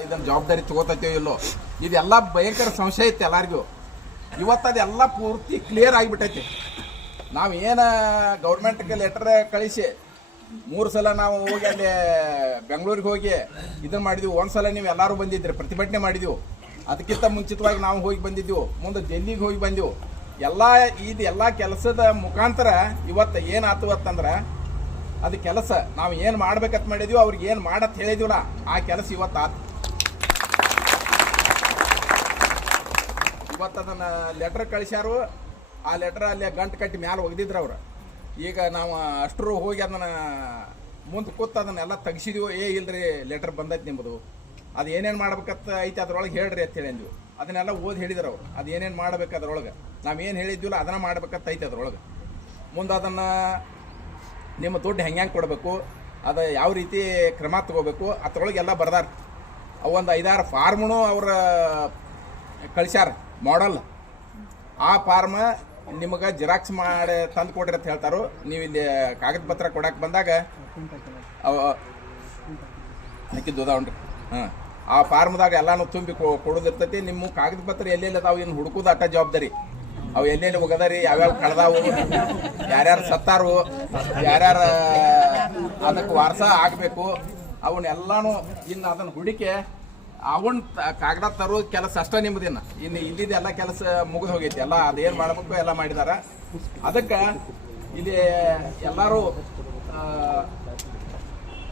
ಇದನ್ನ ಜವಾಬ್ದಾರಿ ತಗೋತೈತೇವೋ ಇಲ್ಲೋ ಇದೆಲ್ಲ ಭಯಂಕರ ಸಂಶಯ ಐತೆ ಎಲ್ಲರಿಗೂ. ಇವತ್ತು ಅದೆಲ್ಲ ಪೂರ್ತಿ ಕ್ಲಿಯರ್ ಆಗಿಬಿಟ್ಟೈತಿ. ನಾವು ಏನು ಗೌರ್ಮೆಂಟ್ಗೆ ಲೆಟರ್ ಕಳಿಸಿ 3 ಸಲ ನಾವು ಹೋಗಿ ಅಲ್ಲಿ ಬೆಂಗಳೂರಿಗೆ ಹೋಗಿ ಇದನ್ನು ಮಾಡಿದ್ವಿ. ಒಂದ್ಸಲ ನೀವು ಎಲ್ಲರೂ ಬಂದಿದ್ರಿ, ಪ್ರತಿಭಟನೆ ಮಾಡಿದ್ವಿ. ಅದಕ್ಕಿಂತ ಮುಂಚಿತವಾಗಿ ನಾವು ಹೋಗಿ ಬಂದಿದ್ದೆವು, ಮುಂದೆ ಡೆಲ್ಲಿಗೆ ಹೋಗಿ ಬಂದೆವು. ಇದೆಲ್ಲ ಕೆಲಸದ ಮುಖಾಂತರ ಇವತ್ತು ಏನಾಯ್ತು ಅಂತಂದ್ರೆ ಅದು ಕೆಲಸ ನಾವು ಏನು ಮಾಡ್ಬೇಕಂತ ಮಾಡಿದ್ವಿ, ಅವ್ರಿಗೆ ಏನು ಮಾಡತ್ ಹೇಳಿದ್ವಲ್ಲ ಆ ಕೆಲಸ ಇವತ್ತು ಆತು. ಇವತ್ತು ಅದನ್ನು ಲೆಟ್ರ್ ಕಳಿಸ್ಯಾರು. ಆ ಲೆಟ್ರ್ ಅಲ್ಲಿ ಗಂಟು ಕಟ್ಟಿ ಮ್ಯಾಲೆ ಒಗ್ದಿದ್ರು ಅವ್ರು. ಈಗ ನಾವು ಅಷ್ಟರು ಹೋಗಿ ಅದನ್ನು ಮುಂದೆ ಕೂತು ಅದನ್ನೆಲ್ಲ ತೆಗಿಸಿದ್ವಿ. ಇಲ್ರಿ ಲೆಟ್ರ್ ಬಂದೈತೆ ನಿಮ್ಮದು, ಅದು ಏನೇನು ಮಾಡ್ಬೇಕಂತ ಐತೆ ಅದ್ರೊಳಗೆ ಹೇಳ್ರಿ ಅಂತ ಹೇಳಿದ್ವಿ. ಅದನ್ನೆಲ್ಲ ಓದಿ ಹೇಳಿದ್ರು ಅವ್ರು. ಅದು ಏನೇನು ಮಾಡ್ಬೇಕು ಅದ್ರೊಳಗೆ ನಾವೇನು ಹೇಳಿದ್ವಿಲ್ಲ ಅದನ್ನು ಮಾಡ್ಬೇಕಂತ ಐತೆ ಅದ್ರೊಳಗೆ. ಮುಂದೆ ಅದನ್ನು ನಿಮ್ಮ ದುಡ್ಡು ಹೆಂಗೆ ಕೊಡಬೇಕು, ಅದು ಯಾವ ರೀತಿ ಕ್ರಮ ತಗೋಬೇಕು ಅದ್ರೊಳಗೆ ಎಲ್ಲ ಬರ್ದಾರ. ಅವೊಂದು 5-6 ಫಾರ್ಮ್ನು ಅವ್ರ ಕಳಿಸ್ಯಾರ ಮಾಡಲ್. ಆ ಫಾರ್ಮ್ ನಿಮಗೆ ಜಿರಾಕ್ಸ್ ಮಾಡಿ ತಂದು ಕೊಡ್ರಿ ಅಂತ ಹೇಳ್ತಾರೋ. ನೀವು ಇಲ್ಲಿ ಕಾಗದ ಪತ್ರ ಕೊಡಕ್ಕೆ ಬಂದಾಗ ಅವ ಹಾಕಿದ್ದೋದಾವನ್ರಿ. ಆ ಫಾರ್ಮ್ದಾಗ ಎಲ್ಲಾನು ತುಂಬಿ ಕೊಡೋದಿರ್ತೈತಿ. ನಿಮ್ಮ ಕಾಗದ ಪತ್ರ ಎಲ್ಲೆಲ್ಲಿ ಅದಾವು ಇನ್ನು ಹುಡುಕೋದು ಅಟ್ಟ ಜವಾಬ್ದಾರಿ. ಅವು ಎಲ್ಲೆಲ್ಲಿ ಹೋಗದಾರಿ, ಯಾವ್ಯಾವ ಕಳೆದಾವು, ಯಾರ್ಯಾರು ಸತ್ತಾರು, ಯಾರ್ಯಾರು ಅದಕ್ಕೆ ವಾರಸ ಆಗಬೇಕು, ಅವನ್ನೆಲ್ಲಾನು ಇನ್ನು ಅದನ್ನು ಹುಡುಕಿ ಅವನ್ ಕಾಗದ ತರೋ ಕೆಲಸ ಅಷ್ಟ ನಿಮ್ಮದಿನ್ನ. ಇನ್ನು ಇಲ್ಲಿದೆಲ್ಲ ಕೆಲಸ ಮುಗಿದು ಹೋಗೈತಿ. ಎಲ್ಲ ಅದೇನು ಮಾಡಬೇಕು ಎಲ್ಲ ಮಾಡಿದಾರ. ಅದಕ್ಕೆ ಇಲ್ಲಿ ಎಲ್ಲರೂ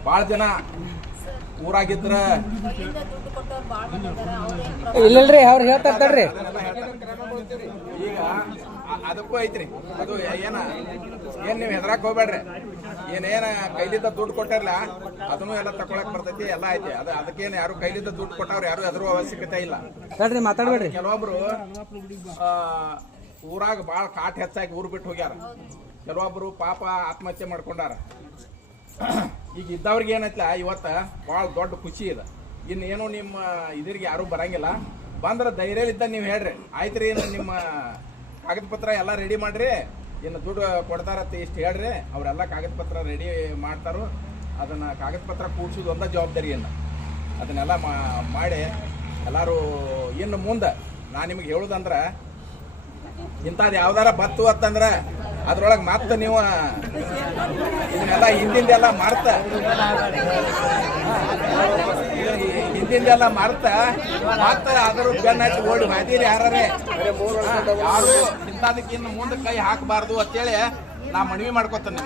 ಭಾಳ ಜನ ಊರಾಗಿದ್ರ ಇಲ್ಲಲ್ರಿ ಅವ್ರು ಹೇಳ್ತಾರ್ರಿ. ಈಗ ಅದಕ್ಕೂ ಐತ್ರಿ. ಅದು ಏನ್ ನೀವು ಹೆದರಾಕ್ ಹೋಗ್ಬೇಡ್ರಿ. ಏನೇನ ಕೈಲಿದ್ದ ದುಡ್ಡು ಕೊಟ್ಟಿರಲ್ಲ ಅದನ್ನು ಎಲ್ಲ ತಕೊಳಕ್ ಬರ್ತೈತಿ, ಎಲ್ಲ ಐತಿ. ಅದಕ್ಕೇನು ಯಾರು ಕೈಲಿದ್ದ ದುಡ್ಡು ಕೊಟ್ಟವ್ರು ಯಾರು ಎದುರು ಅವಶ್ಯಕತೆ ಇಲ್ಲ. ಮಾತಾಡ್ಬೇಡ್ರಿ. ಕೆಲವೊಬ್ರು ಊರಾಗ ಭಾಳ ಕಾಟ್ ಹೆಚ್ಚಾಗಿ ಊರು ಬಿಟ್ಟು ಹೋಗ್ಯಾರ. ಕೆಲವೊಬ್ರು ಪಾಪ ಆತ್ಮಹತ್ಯೆ ಮಾಡ್ಕೊಂಡಾರ. ಈಗ ಇದ್ದವ್ರಿಗೆ ಏನೈತ್ಲ ಇವತ್ತ ಭಾಳ ದೊಡ್ಡ ಖುಷಿ ಇದೆ. ಇನ್ನೇನು ನಿಮ್ಮ ಇದ್ರಿಗೆ ಯಾರು ಬರಂಗಿಲ್ಲ. ಬಂದ್ರೆ ಧೈರ್ಯಲಿದ್ದ ನೀವು ಹೇಳ್ರಿ, ಆಯ್ತು ರೀ ನಿಮ್ಮ ಕಾಗದ ಪತ್ರ ಎಲ್ಲ ರೆಡಿ ಮಾಡ್ರಿ, ಇನ್ನು ದುಡ್ಡು ಕೊಡ್ತಾರತ್ತೆ ಇಷ್ಟು ಹೇಳ್ರಿ. ಅವರೆಲ್ಲ ಕಾಗದ ಪತ್ರ ರೆಡಿ ಮಾಡ್ತಾರೋ. ಅದನ್ನು ಕಾಗದ ಪತ್ರ ಕೂಡ್ಸೋದು ಒಂದ ಜವಾಬ್ದಾರಿಯನ್ನು ಅದನ್ನೆಲ್ಲ ಮಾಡಿ ಎಲ್ಲರೂ ಇನ್ನು ಮುಂದೆ ನಾನು ನಿಮಗೆ ಹೇಳೋದಂದ್ರೆ ಇಂಥದ್ದು ಯಾವ್ದಾರ ಬತ್ತು ಅಂತಂದ್ರೆ ಅದ್ರೊಳಗೆ ಮತ್ತೆ ನೀವು ಇದನ್ನೆಲ್ಲ ಹಿಂದಿಂದೆಲ್ಲ ಮರ್ತ ಮತ್ತೆ ಅದ್ರ ಬೆನ್ನಟ್ಟಿ ಓಡಿ ಮಾದೀರಿ ಯಾರೇ ಯಾರು ಇಂಥದಕ್ಕೆ ಇನ್ನು ಮುಂದೆ ಕೈ ಹಾಕಬಾರ್ದು ಅಂತೇಳಿ ನಾ ಮನವಿ ಮಾಡ್ಕೊತೇನೆ.